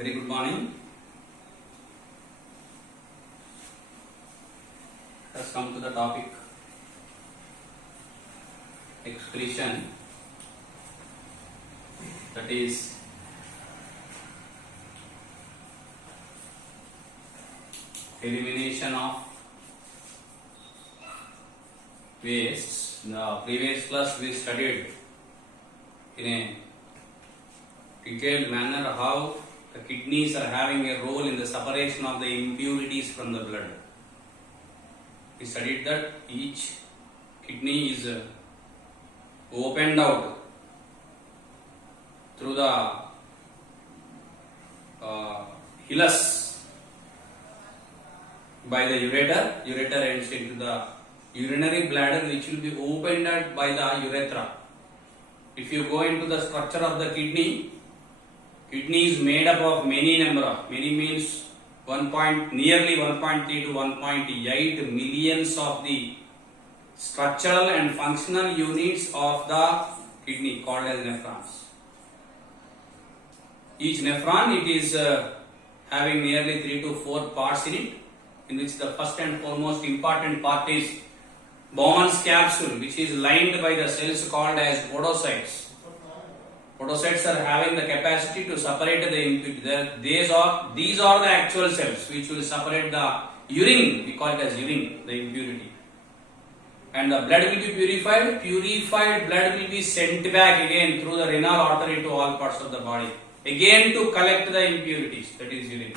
Very good morning. Let us come to the topic excretion, that is elimination of wastes. In the previous class we studied in a detailed manner how the kidneys are having a role in the separation of the impurities from the blood. We studied that each kidney is opened out through the hilus by the ureter. Ureter ends into the urinary bladder, which will be opened out by the urethra. If you go into the structure of the kidney is made up of many means nearly 1.3 to 1.8 millions of the structural and functional units of the kidney called as nephrons. Each nephron, it is having nearly 3 to 4 parts in it, in which the first and foremost important part is Bowman's capsule, which is lined by the cells called as podocytes. Podocytes are having the capacity to separate the impurity. These are the actual cells which will separate the urine. We call it as urine, the impurity. And the blood will be purified. Purified blood will be sent back again through the renal artery to all parts of the body, again to collect the impurities, that is urine.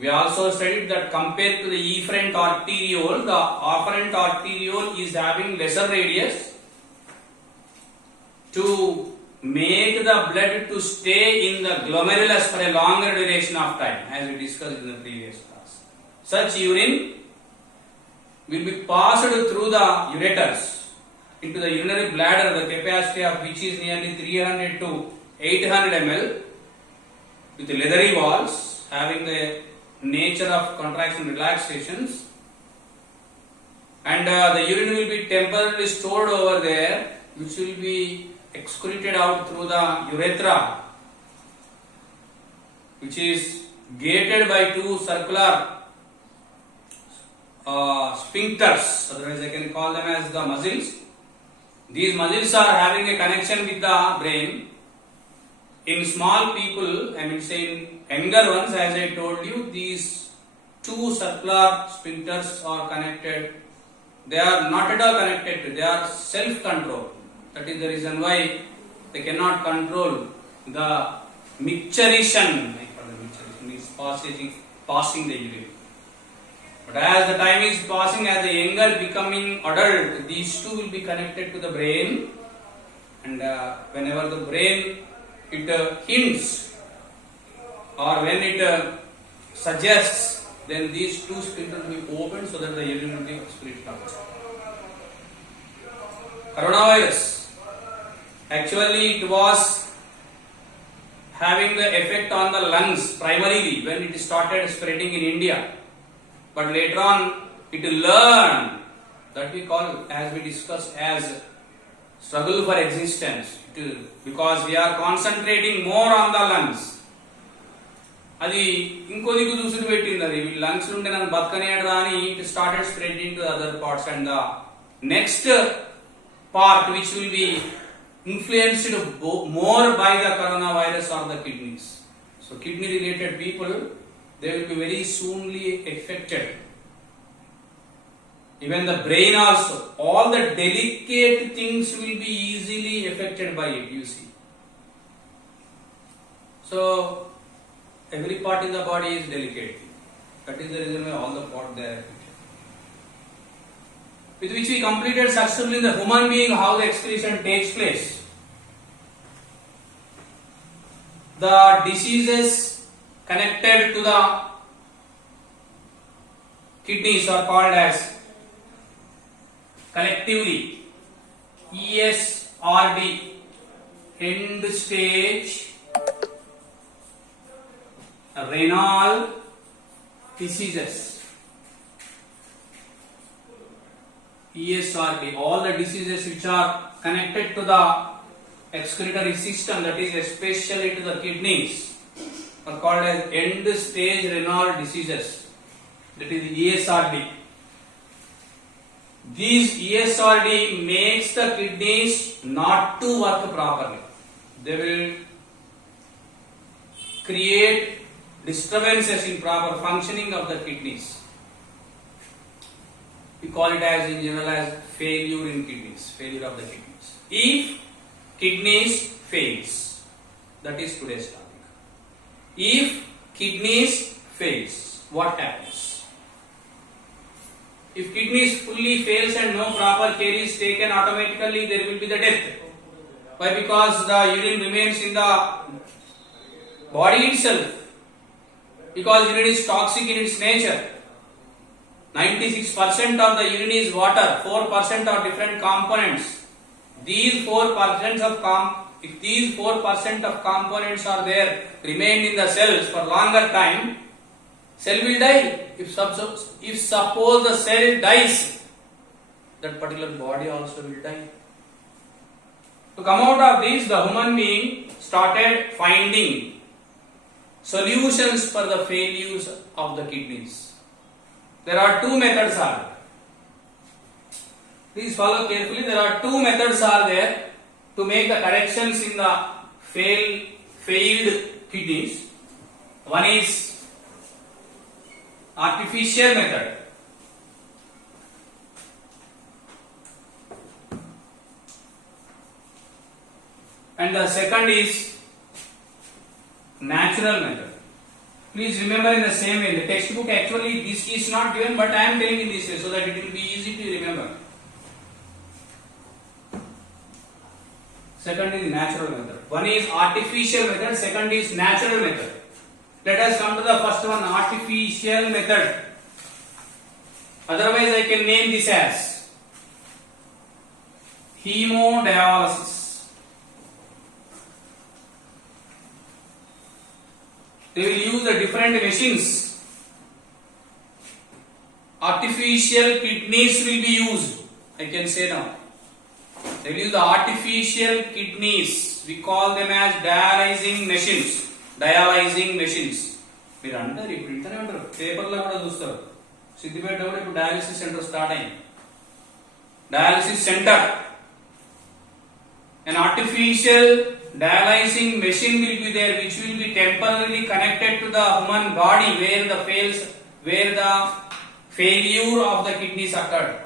We also studied that compared to the efferent arteriole, the afferent arteriole is having lesser radius to make the blood to stay in the glomerulus for a longer duration of time, as we discussed in the previous class. Such urine will be passed through the ureters into the urinary bladder, the capacity of which is nearly 300 to 800 ml, with leathery walls having the nature of contraction relaxations, and the urine will be temporarily stored over there, which will be excreted out through the urethra, which is gated by two circular sphincters, otherwise I can call them as the muscles. These muscles are having a connection with the brain. In small people, say in younger ones, as I told you, these two circular sphincters are connected. They are not at all connected, they are self-controlled. That is the reason why they cannot control the micturition. Means passing the urine. But as the time is passing, as the younger becoming adult, these two will be connected to the brain, and whenever the brain it hints or when it suggests, then these two sphincters will be opened so that the urine will be excreted out. Coronavirus. Actually, it was having the effect on the lungs primarily when it started spreading in India. But later on, it learned that we call, as we discussed, as struggle for existence. Because we are concentrating more on the lungs. అది ఇంకో దిక్కు చూసుడు పెట్టింది. అది lungs నుండి నన్ను బతకనేయడా అని it started spreading to the other parts, and the next part which will be influenced more by the coronavirus or the kidneys. So kidney related people, they will be very soonly affected. Even the brain also, all the delicate things will be easily affected by it, you see. So every part in the body is delicate. That is the reason why all the parts they are affected. With which we completed successfully the human being how the excretion takes place. The diseases connected to the kidneys are called as collectively ESRD, end stage renal diseases. ESRD, all the diseases which are connected to the excretory system, that is especially to the kidneys, are called as end stage renal diseases. That is ESRD. These ESRD makes the kidneys not to work properly. They will create disturbances in proper functioning of the kidneys. We call it as in general as failure in kidneys, failure of the kidneys. If kidneys fails, that is today's topic. If kidneys fails, what happens? If kidneys fully fails and no proper care is taken, automatically there will be the death. Why? Because the urine remains in the body itself. Because urine is toxic in its nature. 96% of the urine is water, 4% are different components. These 4% if these 4% of components are there, remain in the cells for longer time, cell will die. If suppose the cell dies, that particular body also will die. To come out of this, the human being started finding solutions for the failures of the kidneys. There are two methods are there. Please follow carefully. There are two methods are there to make the corrections in the failed kidneys. One is artificial method. And the second is natural method. Please remember in the same way. In the textbook actually this is not given, but I am telling in this way so that it will be easy to remember. Second is natural method. One is artificial method, second is natural method. Let us come to the first one, artificial method. Otherwise I can name this as hemodialysis. They will use the different machines. Artificial kidneys will be used. I can say now. They will use the artificial kidneys. We call them as dialyzing machines. Dialyzing machines. మీరు అంటారు ఇప్పుడు ఇంతనే ఉంటారు పేపర్లో కూడా చూస్తారు సిద్దిపేట కూడా ఇప్పుడు డయాలసిస్ సెంటర్ స్టార్ట్ అయింది dialysis centre an artificial dialyzing machine will be there which will be temporarily connected to the human body where the failure of the kidneys occurred,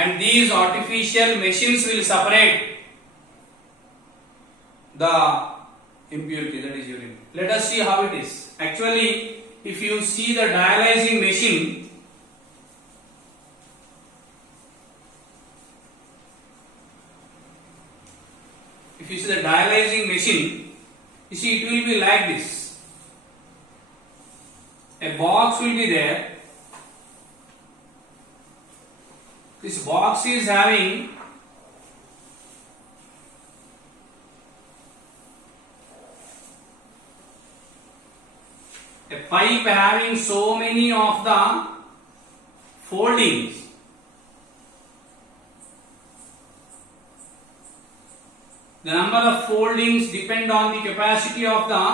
and these artificial machines will separate the impurity, that is urine. Let us see how it is. Actually, if you see the dialyzing machine, if you see the dialyzing machine, you see it will be like this. A box will be there. This box is having a pipe having so many of the foldings. The number of foldings depend on the capacity of the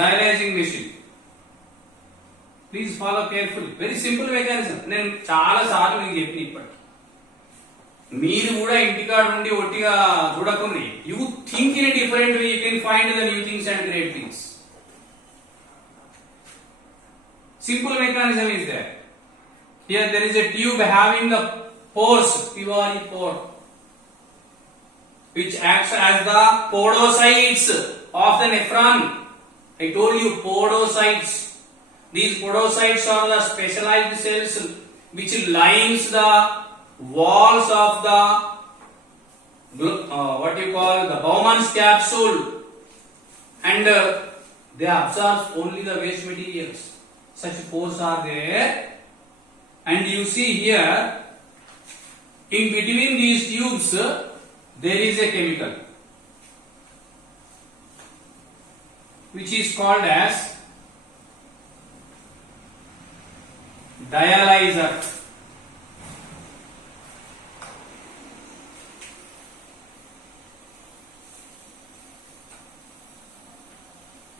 dialyzing machine. Please follow carefully. Very simple mechanism. నేను చాలా సార్లు మీకు చెప్పిన ఇప్పటికి మీరు కూడా ఇంటికాడ ఉండి ఒట్టిగా చూడకుండా you think in different way you can find the new things and great things. Simple mechanism is there. Here there is a tube having the pores, Peabody pore, which acts as the podocytes of the nephron. I told you podocytes. These podocytes are the specialized cells which lines the walls of the the Bowman's capsule, and they absorb only the waste materials. Such pores are there, and you see here in between these tubes there is a chemical which is called as dialyzer.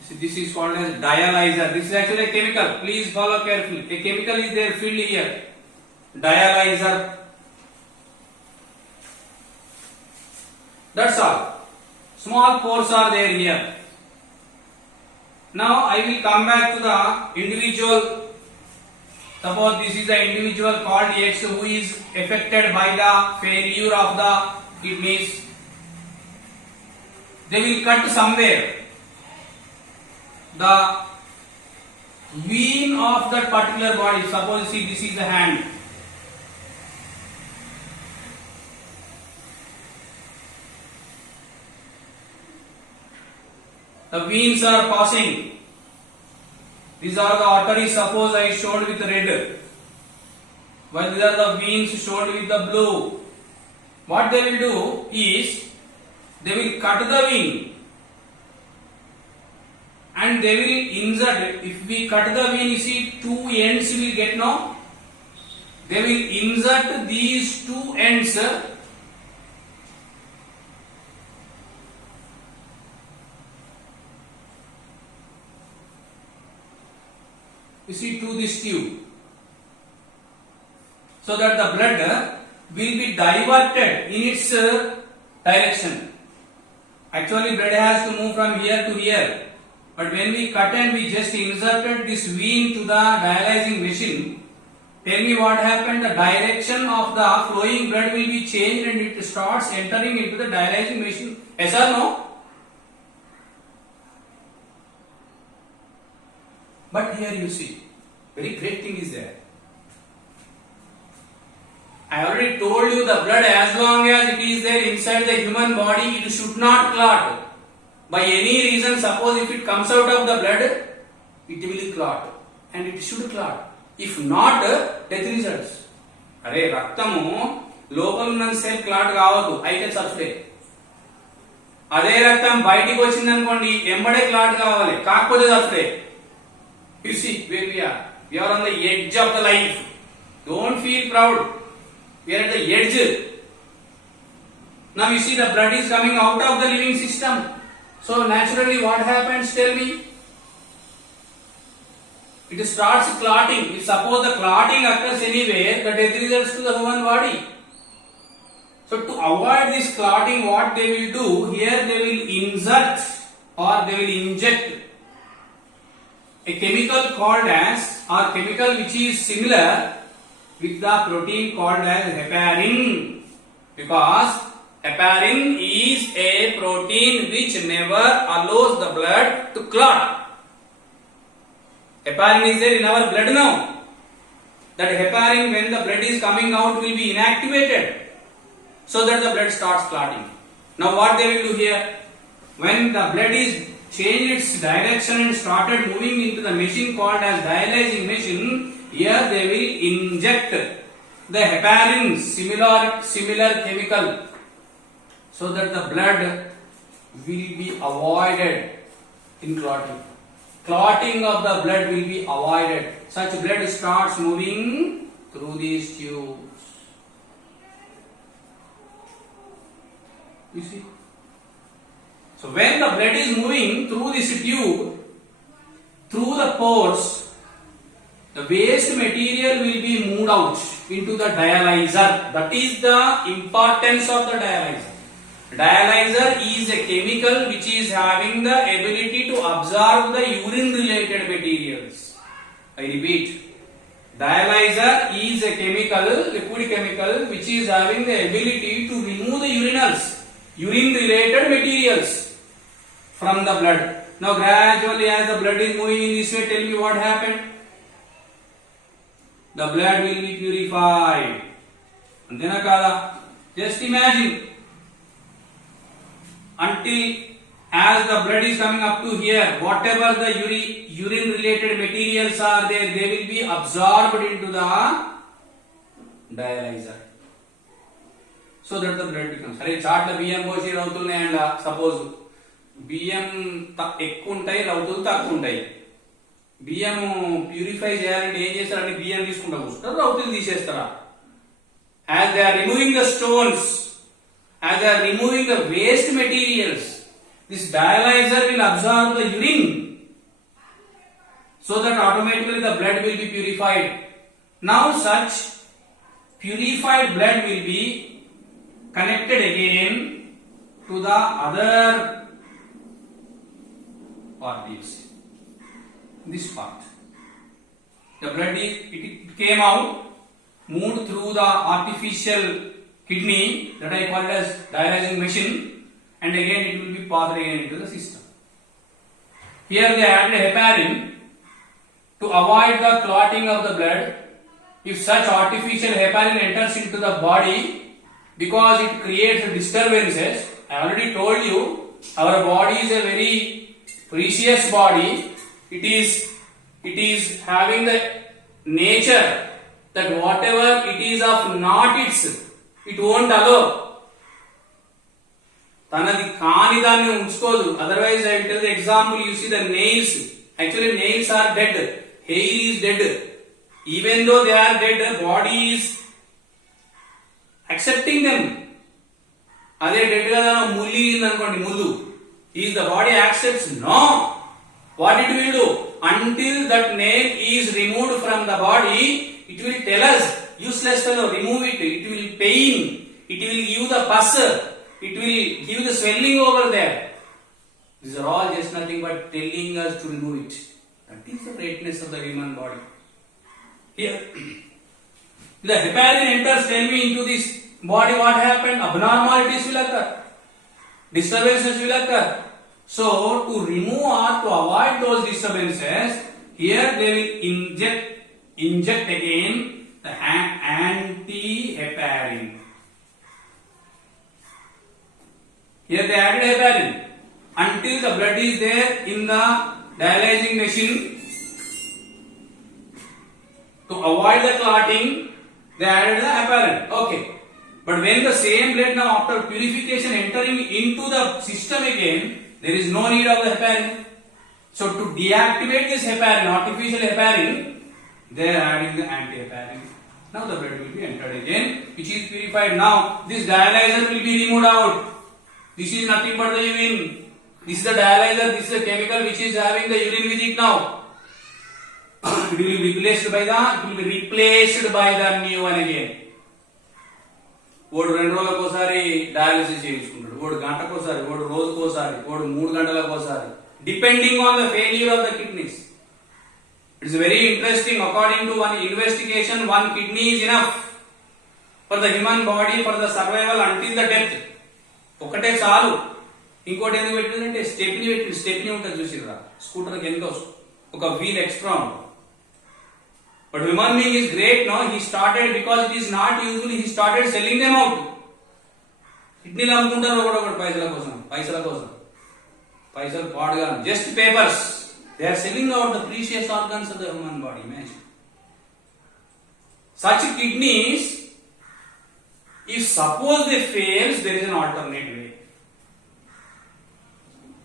So this is called as dialyzer. This is actually a chemical. Please follow carefully. A chemical is there filled here. Dialyzer. That's all. Small pores are there here. Now I will come back to the individual. Suppose this is the individual called X who is affected by the failure of the kidneys. They will cut somewhere. The vein of that particular body. Suppose see this is the hand. The veins are passing. These are the arteries. Suppose I showed with red. While these are the veins showed with the blue. What they will do is they will cut the vein and they will insert. If we cut the vein, you see two ends will get now. They will insert these two ends. You see to this tube, so that the blood will be diverted in its direction. Actually blood has to move from here to here, but when we cut and we just inserted this vein to the dialyzing machine, tell me what happened. The direction of the flowing blood will be changed and it starts entering into the dialyzing machine. Yes or no? But here you see, very great thing is there. I already told you the blood, as long as it is there inside the human body, it should not clot. By any reason, suppose if it comes out of the blood, it will clot. And it should clot. If not, death results. అరే రక్తము లోపల ఉన్న cell clot కావద్దు, అయితే సబ్స్టే. అదే రక్తం బయటికి వచ్చింది అనుకోండి, ఎంబడే క్లాట్ కావాలి, కాకపోతే సబ్స్టే. You see where we are. We are on the edge of the life. Don't feel proud. We are at the edge. Now you see the blood is coming out of the living system. So naturally what happens, tell me? It starts clotting. If suppose the clotting occurs anywhere, the death results to the human body. So to avoid this clotting, what they will do, here they will insert or they will inject a chemical called as, or chemical which is similar with the protein called as heparin, because heparin is a protein which never allows the blood to clot. Heparin is there in our blood now. That heparin, when the blood is coming out, will be inactivated, so that the blood starts clotting. Now what they will do here, when the blood is changed its direction and started moving into the machine called as dialyzing machine, here they will inject the heparin, similar chemical, so that the blood will be avoided in clotting. Clotting of the blood will be avoided. Such blood starts moving through these tubes. You see? So when the blood is moving through this tube, through the pores, the waste material will be moved out into the dialyzer. That is the importance of the dialyzer. Dialyzer is a chemical which is having the ability to absorb the urine related materials. I repeat, dialyzer is a chemical, liquid chemical, which is having the ability to remove the urine related materials from the blood. Now gradually as the blood is moving in this way, tell me what happened? The blood will be purified. Antena kada? Just imagine, until as the blood is coming up to here, whatever the urine related materials are there, they will be absorbed into the dialyzer, so that the blood becomes. అరే చాట్ల బియ్యం పోసి రౌతులున్నాయండి, suppose బియ్యం ఎక్కువ ఉంటాయి, రౌతులు తక్కువ ఉంటాయి. బియ్యం purify చేయాలంటే ఏం చేస్తారంటే బియ్యం తీసుకుంటా కూర్చుంటారు, రౌతులు తీసేస్తారా? As they are removing the stones, as they are removing the waste materials, this dialyzer will absorb the urine so that automatically the blood will be purified. Now such purified blood will be connected again to the other arteries. This part. The blood it came out, moved through the artificial kidney that I call as dialyzing machine, and again it will be passed again into the system. Here they added heparin to avoid the clotting of the blood. If such artificial heparin enters into the body, because it creates disturbances, I already told you, our body is a very precious body. It is having the nature that whatever it is of not its, it won't allow. తనది కాని దాన్ని ఉంచుకోదు. Otherwise, I will tell the example. You see the nails. Actually, nails are dead. Hair is dead. Even though they are dead, the body is accepting them. అదే dead గా ముల్లి అనుకోండి, ముల్లు. Is the body accepts? No. What it will do? Until that nail is removed from the body, it will tell us, useless fellow, remove it. It will pain. It will give the pus. It will give the swelling over there. These are all just nothing but telling us to remove it. That is the greatness of the human body. Here, the heparin enters, tell me, into this body, what happened? Abnormalities will occur. Disturbances will occur. So, to remove or to avoid those disturbances, here they will inject again the anti-heparin. Here they added heparin. Until the blood is there in the dialyzing machine, to avoid the clotting, they added the heparin. Okay. But when the same blood now after purification entering into the system again, there is no need of the heparin. So to deactivate this heparin, artificial heparin, they are adding the anti-heparin. Now the blood will be entered again, which is purified. Now this dialyzer will be removed out. This is nothing but the urine. This is the dialyzer, this is the chemical which is having the urine with it now. It will be replaced by the new one again. ఓడు 2 రోజులకోసారి dialysis చేయించుకుంటాడు, ఓడు గంటకోసారి, ఓడు రోజుకోసారి, ఓడు 3 గంటలకోసారి, depending on the failure of the kidneys. It's very interesting. According to one investigation, 1 kidney is enough for the human body for the survival until the death. ఒకటే చాలు. ఇంకోటి ఎందుకు పెట్టిందంటే స్టెప్ని ఉంటుంది చూసిరా, స్కూటర్కి ఎంతో ఒక వీల్ ఎక్స్ట్రా ఉంటుంది. But human being is great, no? He started, because it is not useful, he started selling them out. కిడ్నీలు అమ్ముకుంటారు ఒకటి పైసల కోసం. పైసలు పాడుగా, just papers. They are selling out the precious organs of the human body. Imagine. Such kidneys, if suppose they fail, there is an alternate way.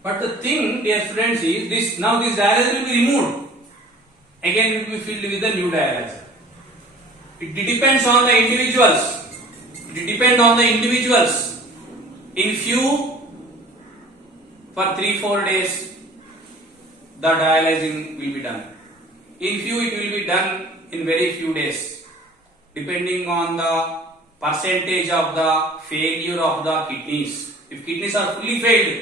But the thing, dear friends, is this. Now this dialyzer will be removed. Again it will be filled with the new dialyzer. It depends on the individuals. In few, for 3-4 days, the dialyzing will be done. In few, it will be done in very few days, depending on the percentage of the failure of the kidneys. If kidneys are fully failed,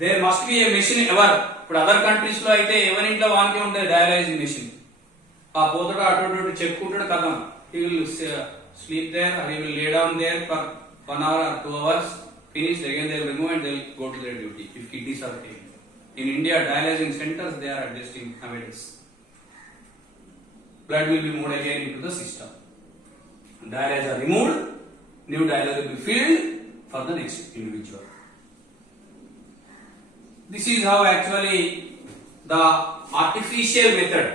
there must be a machine ever. ఇప్పుడు other countries లో అయితే ఎవరింట్లో వానికి ఉంటుంది dialysing machine. ఆ పోతాడు, అటు చెప్పుకుంటాడు, కథం. He will sleep there, or he will lay down there for 1 hour or 2 hours. Finished, again they will remove and they will go to their duty if kidneys are failed. In India, dialyzing centers, they are adjusting nowadays. Blood will be moved again into the system. Dialyzer removed, new dialyzer will be filled for the next individual. This is how actually the artificial method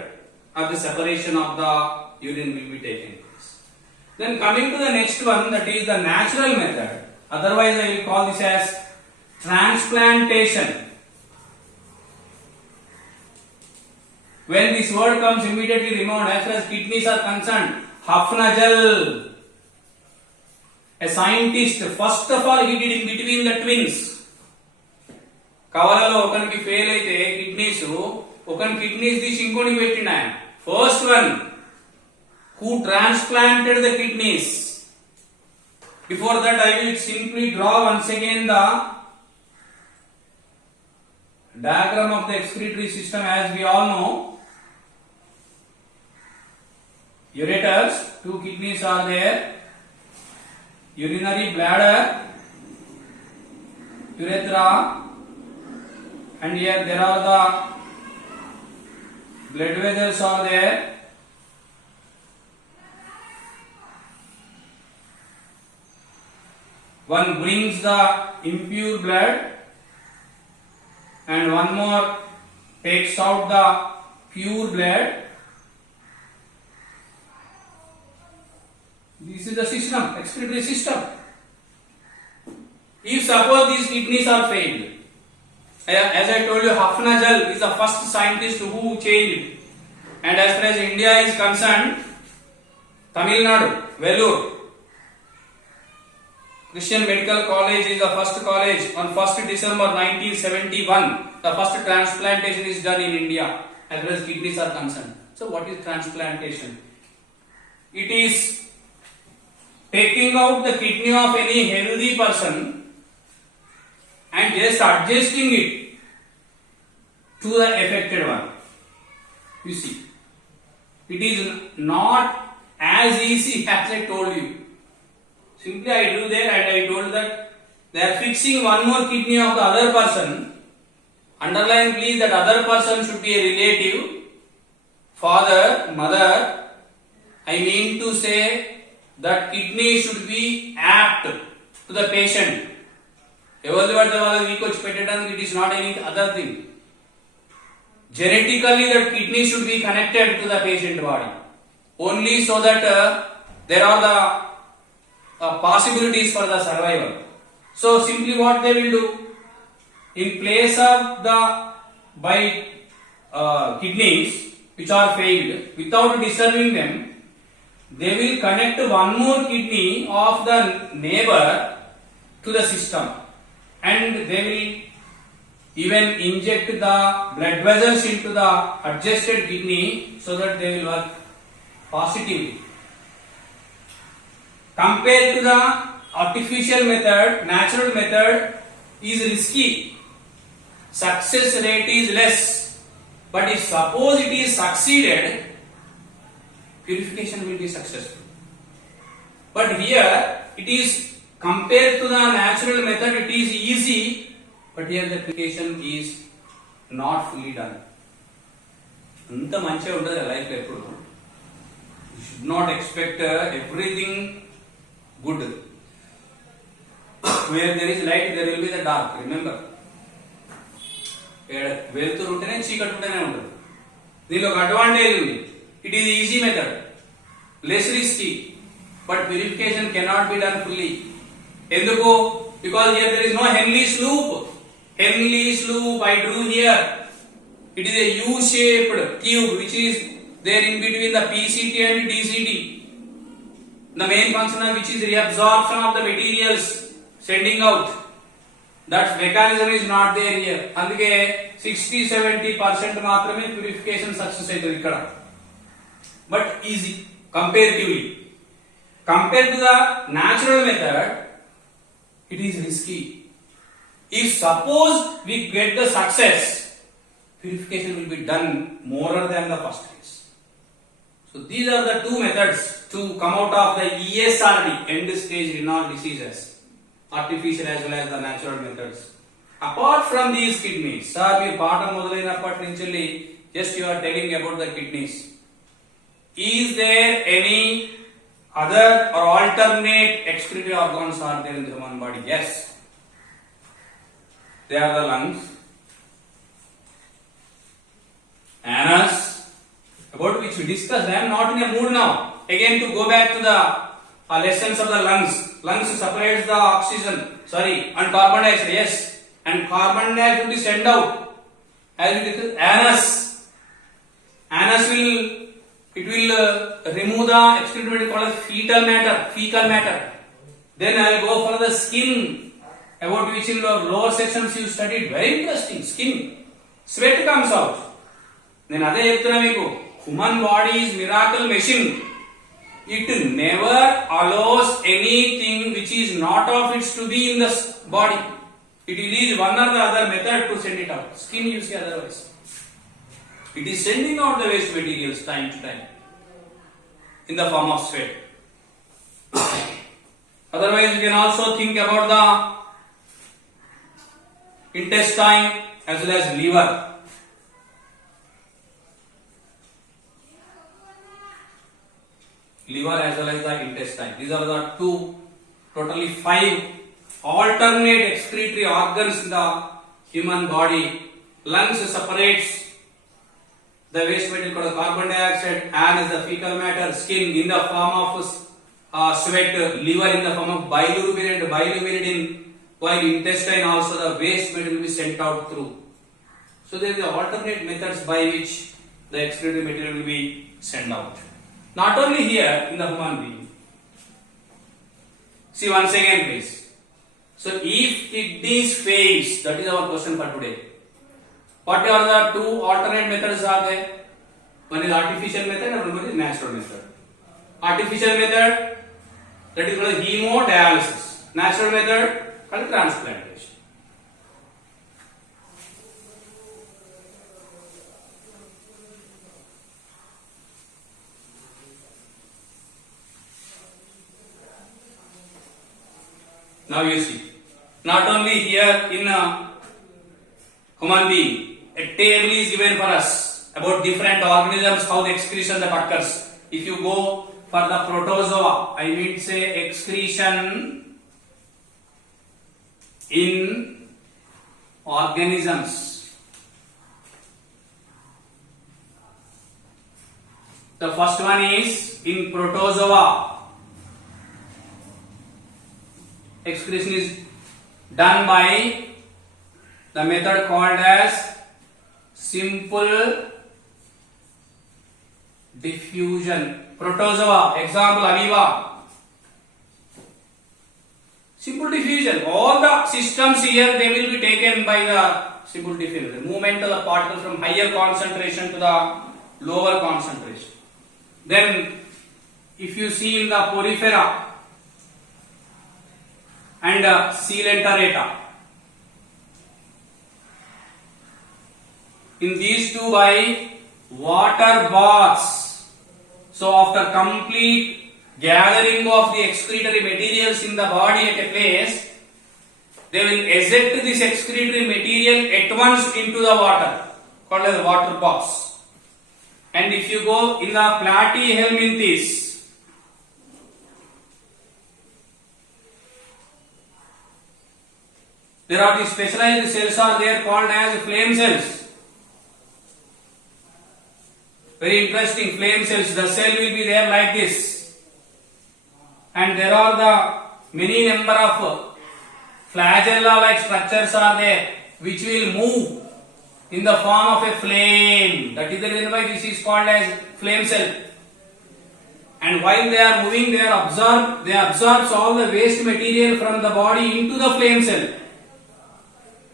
of the separation of the urine will be taken place. Then coming to the next one, that is the natural method. Otherwise I will call this as transplantation. When this word comes, immediately remember, as far as kidneys are concerned, Hafnagel, a scientist, first of all he did in between the twins. కవలలో ఒకరికి fail అయితే kidneys ఒకని kidneys తీసి ఇంకోనికి పెట్టిండు ఆయన. First one who transplanted the kidneys. Before that, I will simply draw once again the diagram of the excretory system. As we all know, ureters, 2 kidneys are there, urinary bladder, urethra, and here there are the blood vessels are there. One brings the impure blood and one more takes out the pure blood. This is the system, excretory system. If suppose these kidneys are failed, as I told you, Hafnajal is the first scientist who changed it. And as far as India is concerned, Tamil Nadu, Vellore, Christian Medical College is the first college. On 1st December 1971, the first transplantation is done in India as far as kidneys are concerned. So what is transplantation? It is taking out the kidney of any healthy person and just adjusting it to the affected one. You see, it is not as easy as I told you. Simply I drew there and I told that they are fixing one more kidney of the other person. Underline please that other person should be a relative, father, mother. I mean to say that kidney should be apt to the patient. It is not any other thing. Genetically that kidney should be connected to the patient body. Only so that there are the possibilities for the survival. So simply what they will do, in place of the kidneys which are failed, without disturbing them, they will connect one more kidney of the neighbor to the system, and they will even inject the blood vessels into the adjusted kidney so that they will work positively. Compared to the artificial method, natural method is risky. Success rate is less. But if suppose it is succeeded, purification will be successful. But here it is compared to the natural method, it is easy. But here the purification is not fully done. Anta manchiga untadi life lo eppudu. You should not expect everything good. Where there is light, there will be the dark. Remember, వెలుతురు ఉంటేనే చీకటి ఉంటేనే ఉంటుంది. దీనిలో ఒక advantage ఉంది. It is easy method, less risky, but purification cannot be done fully. ఎందుకు? Because here there is no Henle's loop. Henle's loop I drew here. It is a U-shaped tube which is there in between the PCT and DCT. The main function of which is reabsorption of the materials sending out. That mechanism is not there here. అందుకే 60-70% మాత్రమే purification success అవుతుంది ఇక్కడ. But easy comparatively. Compared to the natural method, it is risky. If suppose we get the success, purification will be done more than the first case. So these are the two methods to come out of the ESRD, end stage renal diseases, artificial as well as the natural methods. Apart from these kidneys, sir, meer paఠం మొదలైనప్పటి నుంచి just you are telling about the kidneys. Is there any other or alternate excretory organs are there in the human body? Yes. They are the lungs, anus, about which we discussed. I am not in a mood now again to go back to the lessons of the lungs. Lungs separates the oxygen, and carbon dioxide, yes, and carbon dioxide will be sent out. As we discussed, anus will remove the excretory called as fecal matter. Then I will go for the skin, about which in the lower sections you studied. Very interesting. Skin, sweat comes out. నేను అదే చెప్తున్నా మీకు, human body is miracle machine. It never allows anything which is not of its to be in the body. It is one or the other method to send it out. Skin you see otherwise. It is sending out the waste materials time to time in the form of sweat. Otherwise you can also think about the intestine as well as liver. Liver as well as the intestine. These are the totally 5 alternate excretory organs in the human body. Lungs separates the waste material called carbon dioxide, air is the fecal matter, skin in the form of sweat, liver in the form of bilirubin, while intestine also the waste material will be sent out through. So there are the alternate methods by which the excretory material will be sent out. Not only here in the human being. See once again please. So if kidneys fails, that is our question for today. What are the 2 alternate methods are there? One is artificial method and one is natural method. Artificial method, that is called hemodialysis. Natural method called transplantation. Now you see, not only here in a human being, a table is given for us about different organisms, how the excretion that occurs. If you go for the protozoa, I mean say excretion in organisms. The first one is in protozoa. Excretion is done by the method called as simple diffusion. Protozoa, example amoeba. Simple diffusion. All the systems here, they will be taken by the simple diffusion. Movement of the particle from higher concentration to the lower concentration. Then, if you see in the porifera and coelenterata, in these 2 by water baths. So after complete gathering of the excretory materials in the body at a place, they will eject this excretory material at once into the water, called as water baths. And if you go in the platyhelminthes, there are the specialized cells are there called as flame cells. Very interesting, flame cells. The cell will be there like this. And there are the many number of flagella like structures are there which will move in the form of a flame. That is the reason why this is called as flame cell. And while they are moving, they absorb all the waste material from the body into the flame cell.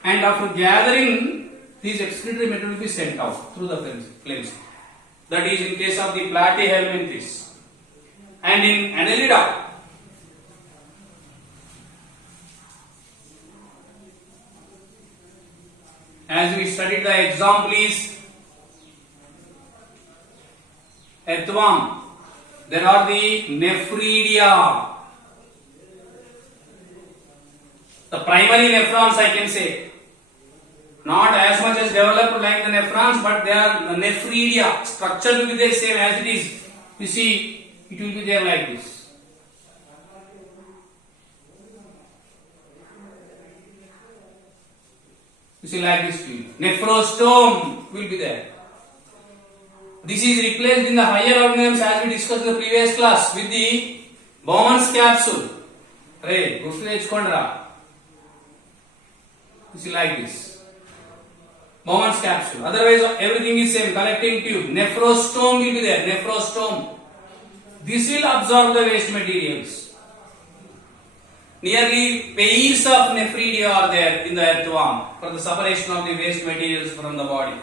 And after gathering, these excretory material will be sent out through the flame cell. That is in case of the platyhelminthes. And in Annelida, as we studied, the example is earthworm. There are the nephridia. The primary nephrons, I can say. Not as much as developed like the nephrons, but they are the nephridia. Structure will be the same as it is. You see, it will be there like this. You see, like this too. Nephrostome will be there. This is replaced in the higher organisms as we discussed in the previous class with the Bowman's capsule. Hey, gustu techukondra. You see, like this. Bowman's capsule. Otherwise, everything is same. Collecting tube. Nephrostome will be there. Nephrostome. This will absorb the waste materials. Nearly pairs of nephridia are there in the earthworm for the separation of the waste materials from the body.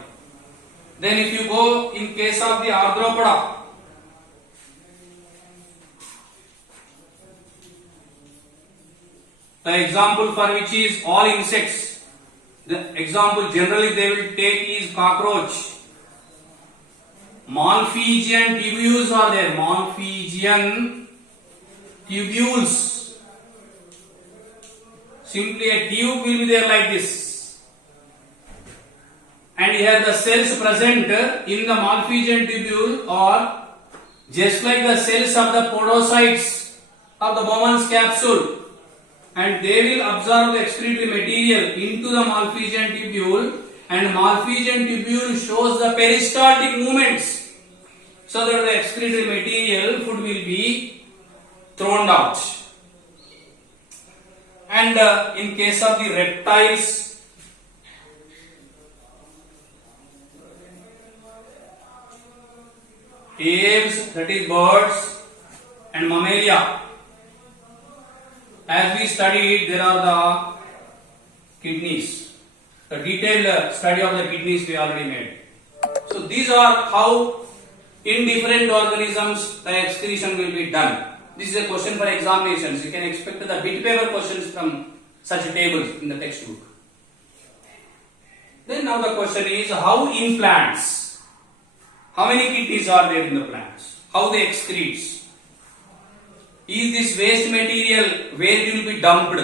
Then if you go in case of the arthropoda, the example for which is all insects. The example generally they will take is cockroach. Malphigian tubules are there. Malphigian tubules. Simply a tube will be there like this. And here the cells present in the Malphigian tubule are just like the cells of the podocytes of the Bowman's capsule. And they will absorb the excretory material into the Malphigian tubule, and Malphigian tubule shows the peristaltic movements so that the excretory material food will be thrown out. And in case of the reptiles, aves, that is birds, and mammalia. As we studied, there are the kidneys. The detailed study of the kidneys we already made. So these are how in different organisms the excretion will be done. This is a question for examinations. You can expect the bit paper questions from such tables in the textbook. Then now the question is how in plants, how many kidneys are there in the plants? How they excrete? Is this waste material where it will be dumped?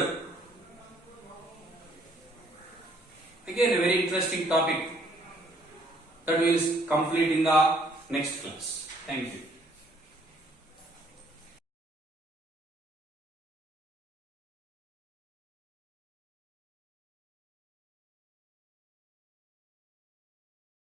Again, a very interesting topic that we will complete in the next class. Thank you.